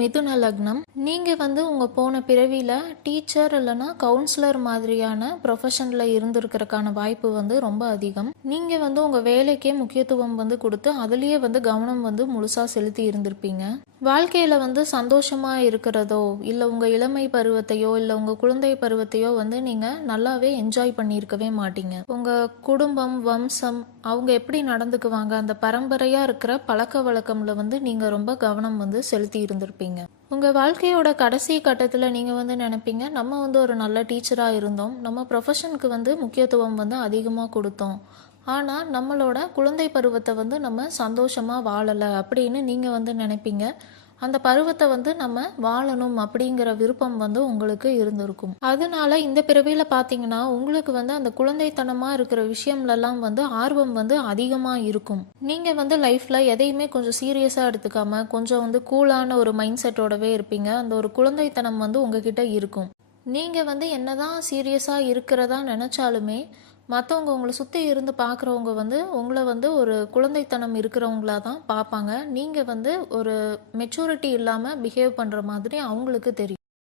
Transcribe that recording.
மிதுன லக்னம். நீங்க வந்து உங்க போன பிறவியில டீச்சர் இல்லைன்னா கவுன்சிலர் மாதிரியான ப்ரொஃபஷன்ல இருந்திருக்கிறதுக்கான வாய்ப்பு வந்து ரொம்ப அதிகம். நீங்க வந்து உங்க வேலைக்கே முக்கியத்துவம் வந்து கொடுத்து அதுலயே வந்து கவனம் வந்து முழுசா செலுத்தி இருந்திருப்பீங்க. வாழ்க்கையில வந்து சந்தோஷமா இருக்கிறதோ இல்லை உங்க இளமை பருவத்தையோ இல்லை உங்க குழந்தை பருவத்தையோ வந்து நீங்க நல்லாவே என்ஜாய் பண்ணியிருக்கவே மாட்டீங்க. உங்க குடும்பம் வம்சம் அவங்க எப்படி நடந்துக்குவாங்க அந்த பரம்பரையா இருக்கிற பழக்க வழக்கம்ல வந்து நீங்க ரொம்ப கவனம் வந்து செலுத்தி இருந்திருப்பீங்க. உங்க வாழ்க்கையோட கடைசி கட்டத்துல நீங்க வந்து நினைப்பீங்க, நம்ம வந்து ஒரு நல்ல டீச்சரா இருந்தோம், நம்ம ப்ரொஃபஷனுக்கு வந்து முக்கியத்துவம் வந்து அதிகமா கொடுத்தோம், ஆனா நம்மளோட குழந்தை பருவத்தை வந்து நம்ம சந்தோஷமா வாழலை அப்படின்னு நீங்க வந்து நினைப்பீங்க. அந்த பருவத்தை வந்து நம்ம வாழணும் அப்படிங்கிற விருப்பம் வந்து உங்களுக்கு இருந்திருக்கும். அதனால இந்த பிறவியில பார்த்தீங்கன்னா உங்களுக்கு வந்து அந்த குழந்தைத்தனமா இருக்கிற விஷயம்லாம் வந்து ஆர்வம் வந்து அதிகமா இருக்கும். நீங்க வந்து லைஃப்ல எதையுமே கொஞ்சம் சீரியஸா எடுத்துக்காம கொஞ்சம் வந்து கூலான ஒரு மைண்ட் செட்டோடவே இருப்பீங்க. அந்த ஒரு குழந்தைத்தனம் வந்து உங்ககிட்ட இருக்கும். நீங்க வந்து என்னதான் சீரியஸா இருக்கிறதா நினைச்சாலுமே மற்றவங்க உங்களை சுற்றி இருந்து பார்க்குறவங்க வந்து உங்களை வந்து ஒரு குழந்தைத்தனம் இருக்கிறவங்களா தான் பார்ப்பாங்க. நீங்கள் வந்து ஒரு மெச்சூரிட்டி இல்லாமல் பிஹேவ் பண்ணுற மாதிரி அவங்களுக்கு தெரியும்.